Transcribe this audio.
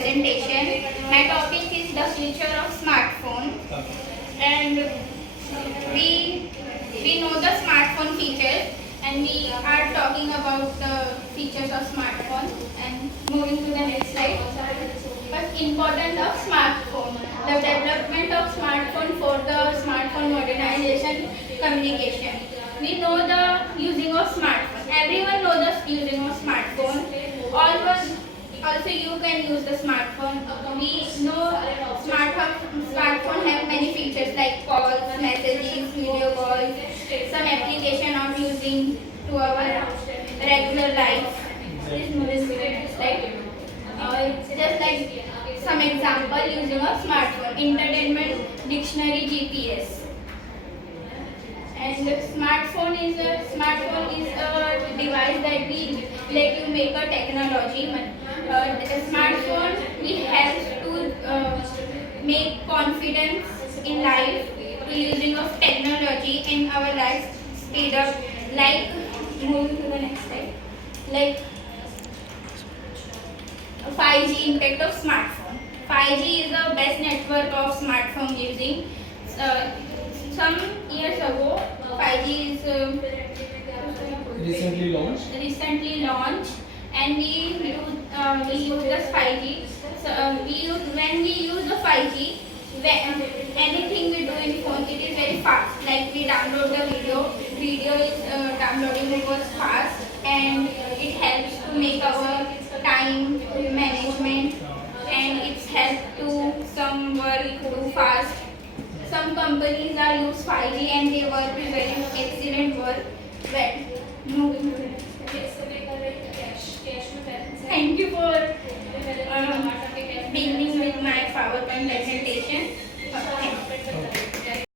presentation. My topic is the future of smartphone, and we know the smartphone features, and we are talking about the features of smartphone. And moving to the next slide. First, importance of smartphone. The development of smartphone for the smartphone modernization communication. We know the using of smartphone. Everyone knows the using of smartphone. Also you can use the smartphone. We know smartphone have many features like calls, messages, video calls, some application on using to our regular life. Please move this slide. Just like some example using a smartphone, entertainment, dictionary, GPS. And smartphone is a device that we let you make a technology. The smartphone will help to make confidence in life to using of technology in our lives speed up. Like moving to the next slide. Like 5G impact of smartphone. 5G is the best network of smartphone using. Some years ago, 5G is recently launched, and we use this 5G. So when we use the 5G, anything we do in phone, it is very fast. Like we download the video is downloading was fast, and it helps to make our time management, and it's help to some work do fast. Some companies are use 5G and they work with very excellent work. Well, moving to the next. Thank you for beginning with my PowerPoint presentation.